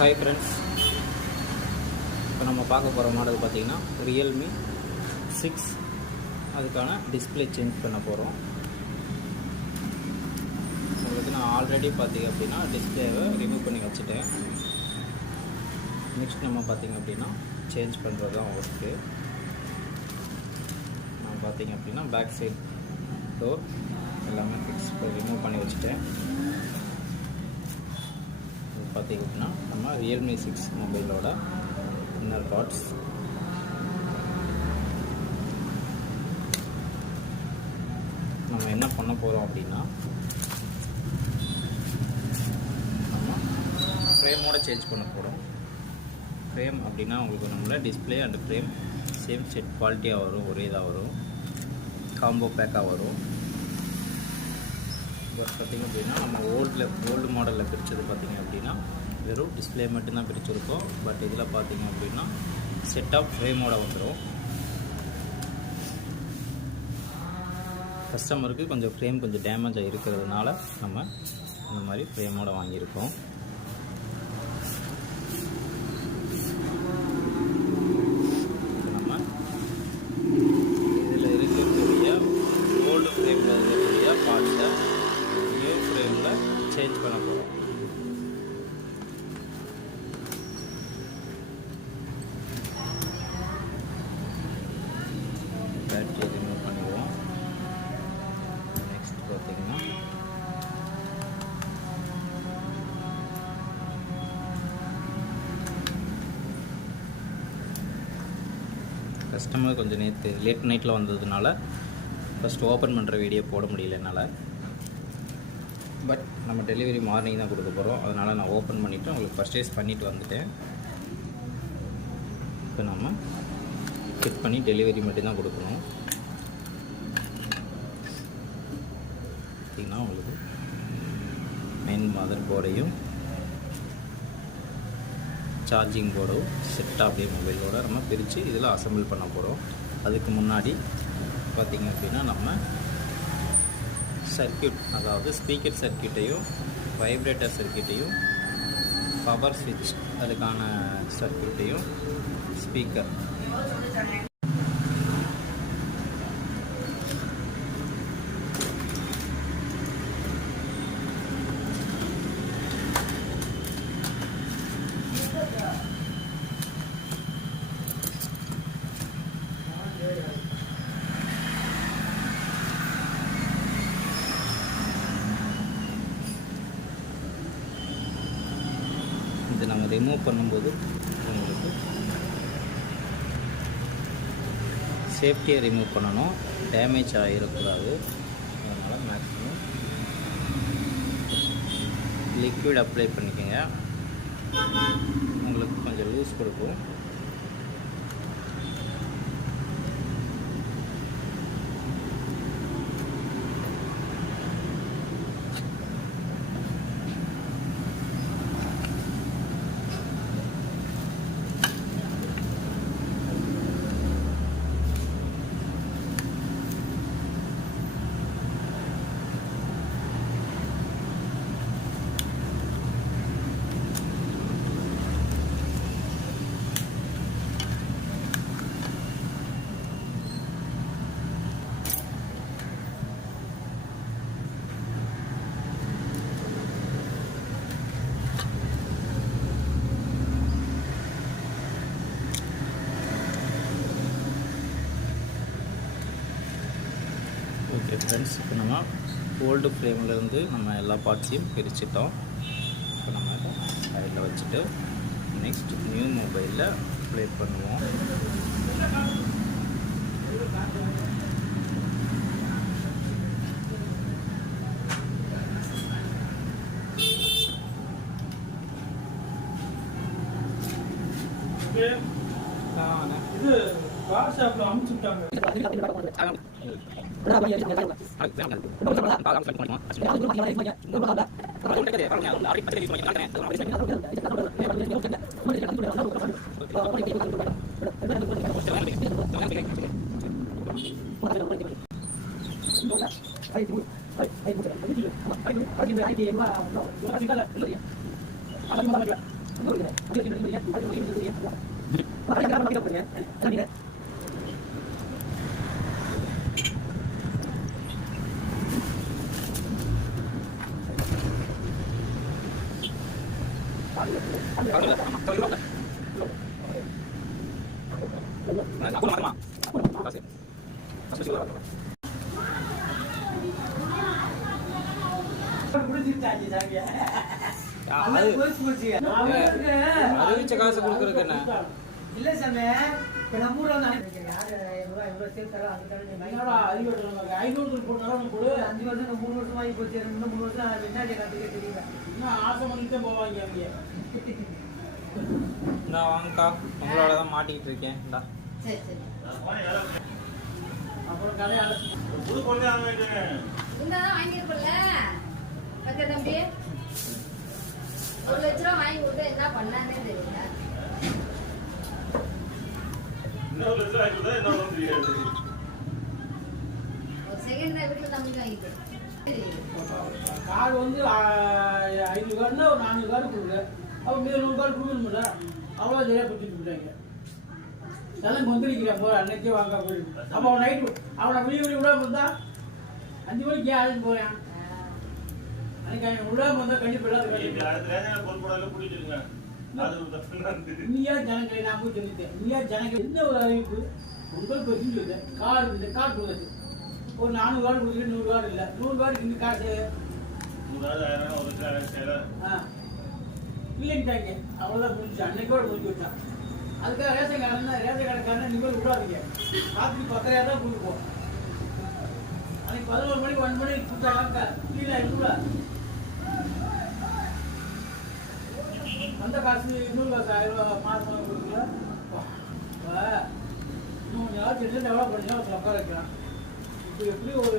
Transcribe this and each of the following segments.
Hi friends, இப்போ நம்ம பார்க்க போகிற மாடல் பார்த்திங்கன்னா ரியல்மி 6. அதுக்கான டிஸ்பிளே சேஞ்ச் பண்ண போகிறோம். உங்களுக்கு நான் ஆல்ரெடி பார்த்திங்க அப்படின்னா டிஸ்பிளேவை ரிமூவ் பண்ணி வச்சுட்டேன். நெக்ஸ்ட் நம்ம பார்த்திங்க அப்படின்னா சேஞ்ச் பண்ணுறது தான் ஒர்க்கு. நான் பார்த்திங்க அப்படின்னா பேக் சைட் டோர் எல்லாமே ரிமூவ் பண்ணி வச்சுட்டேன். பார்த்திங்க அப்படின்னா நம்ம ரியல்மி 6 மொபைலோட இன்னர் பார்ட்ஸ். நம்ம என்ன பண்ண போகிறோம் அப்படின்னா நம்ம ஃப்ரேமோட சேஞ்ச் பண்ண போகிறோம். ஃப்ரேம் அப்படின்னா உங்களுக்கு நம்மள display and frame same set குவாலிட்டியாக வரும், ஒரே இதாக வரும், காம்போ பேக்காக வரும். பார்த்திங்க அப்படின்னா நம்ம ஓல்டு மாடலில் பிரித்தது பார்த்திங்க அப்படின்னா வெறும் டிஸ்பிளே மட்டும்தான் பிரிச்சுருக்கோம். பட் இதில் பார்த்திங்க அப்படின்னா செட் ஆஃப் ஃப்ரேமோட வந்துடும். கஸ்டமருக்கு கொஞ்சம் ஃப்ரேம் கொஞ்சம் டேமேஜாக இருக்கிறதுனால நம்ம இந்த மாதிரி ஃப்ரேமோட வாங்கியிருக்கோம். நம்ம இதில் இருக்கக்கூடிய ஓல்டு ஃப்ரேமில் இருக்கக்கூடிய பார்ட்ஸை நியூ ஃப்ரேமில் சேஞ்ச் பண்ண போகிறோம். பேட்டரி ரிமூவ் பண்ணிடுவோம். நெக்ஸ்ட் பார்த்தீங்கன்னா கஸ்டமர் கொஞ்சம் நேற்று லேட் நைட்டில் வந்ததுனால ஃபஸ்ட்டு ஓப்பன் பண்ணுற வீடியோ போட முடியல என்னால். பட் நம்ம டெலிவரி மார்னிங் தான் கொடுக்க போகிறோம். அதனால் நான் ஓப்பன் பண்ணிவிட்டு உங்களுக்கு பர்ச்சேஸ் பண்ணிவிட்டு வந்துட்டேன். இப்போ நம்ம செக் பண்ணி டெலிவரி மட்டும்தான் கொடுக்கணும். பார்த்திங்கன்னா உங்களுக்கு மெயின் மதர் போர்டையும் சார்ஜிங் போர்டும் செட்டாக அப்படியே மொபைலோட நம்ம பிரித்து இதில் அசம்பிள் பண்ண போகிறோம். அதுக்கு முன்னாடி பார்த்திங்க அப்படின்னா நம்ம சர்க்கியூட், அதாவது ஸ்பீக்கர் சர்க்கியூட்டையும் வைப்ரேட்டர் சர்க்கியூட்டையும் பவர் ஸ்விட்ச் அதுக்கான சர்க்கியூட்டையும் ஸ்பீக்கர் இது நம்ம ரிமூவ் பண்ணும்போது உங்களுக்கு சேஃப்டியாக ரிமூவ் பண்ணணும், டேமேஜ் ஆகிடக்கூடாது. அதனால் மேக்ஸிமம் லிக்விட் அப்ளை பண்ணிக்கோங்க. உங்களுக்கு கொஞ்சம் லூஸ் கொடுக்கும். ஓகே ஃப்ரெண்ட்ஸ், இப்போ நம்ம ஓல்டு ஃப்ரேம்லேருந்து நம்ம எல்லா பார்ட்ஸையும் பிரிச்சுட்டோம். இப்போ நம்ம சைடில் வச்சுட்டு நெக்ஸ்ட் நியூ மொபைலில் ப்ளே பண்ணுவோம். இது வாட்ஸ்அப்ல அனுப்பிச்சுட்டாங்க. Hãy subscribe cho kênh Ghiền Mì Gõ để không bỏ lỡ những video hấp dẫn. அறிவிச்ச காசு கொடுக்குறதுக்கு என்ன? இல்ல சாமி இப்ப நம்ம ஊர்ல வந்து யாரு இவ்வளவு சேர்த்தாரோ அதுக்கான ஐநூறு போட்டாலும் கொடு. 5 வருஷம் 3 வருஷம் ஆகி போச்சு. இன்னும் 3 வருஷம் என்ன கத்துக்க தெரியல. இன்னும் ஆசை பண்ணிட்டு போவாங்க அவங்க. இந்தா வாங்கக்கா, உங்களோட தான் மாட்டிக்கிட்டு இருக்கேன். இந்தா சரி சரி. அப்புறம் கதையை அழைச்சி புது குழந்தை வாங்கிட்டு இந்தாதான் வாங்கியிருப்பல பக்க தம்பி. 1 லட்ச ரூபா வாங்கி கொடுத்து என்ன பண்ணானே தெரியல. இன்னொரு லட்சம் ஆகிட்டு என்ன ஒன்றும் தெரியாது. ஒரு செகண்ட் வீட்டுல தம்பி வாங்கிட்டு கார்டு வந்து 5 கார்டுனா ஒரு 4 கார்டு கொடுக்குற. அவன் மீது 100 கார்டு கொடுக்கணும்ல. அவ்வளோ சரியா கொடுத்துட்டு போயிட்டாங்க. இதெல்லாம் கொந்தளிக்கிறேன் போற அன்னைக்கே வாங்க போயிட்டு. அப்போ அவன் நைட்டு அவனை விழி விடாம இருந்தா 5 மணிக்கு ஆளுக்கு போறேன். அன்னைக்கு அவன் விடாம இருந்தா கண்டிப்பா எல்லாரும் அடுத்த ரேஷன் பொறுப்போட கூட்டிட்டு இந்தியா ஜனங்களை நான் போய் சொல்லிட்டேன். இந்தியா ஜனங்கள் என்ன ஒரு அறிவிப்பு உங்கள் பற்றி சொல்லிட்டேன். கார்டு இல்லை, கார்டு கொடுக்குது. ஒரு 400 கார்டு கொடுத்துட்டு 100 கார்டு இல்லை. 100 கார்டு இந்த காசு இல்லைன்ட்டாங்க. அவ்வளோதான் முடிஞ்சு. அன்னைக்கோட முடிஞ்சு வச்சான். அதுக்காக ரேஷன் கடைக்காரன் நீங்கள் விடாதீங்க. ராத்திரி 10:30 தான் கூட்டு போவோம். அன்னைக்கு 11 மணிக்கு 1 மணிக்கு கொடுத்தாங்க. கீழே இருக்குல்ல அந்த காசு 200 காசு 1000 ரூபா மாதம் கொடுக்கல. இன்னும் கொஞ்சம் நாள் செஞ்சு டெவலப் பண்ணி உட்கார வைக்கலாம். இப்போ எப்படி ஒரு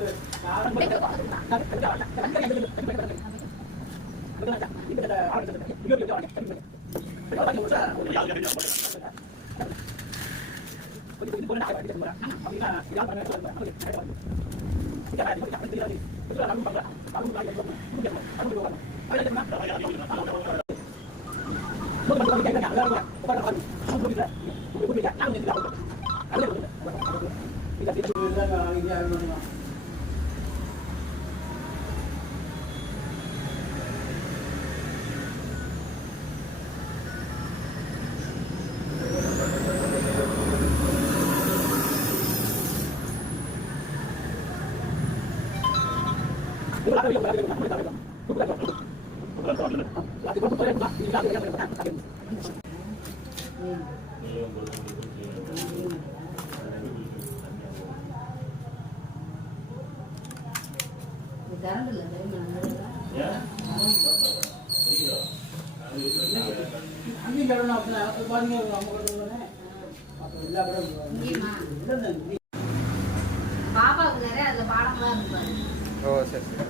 கரண்ட் இல்லை அங்கேயும் கிடணும். அப்போ பாருங்க நம்ம கிட்ட எல்லா கிட்ட பாப்பாவுக்கு நிறைய அதுல பாடம்லாம் இருப்பாரு. ஓ சரி சரி.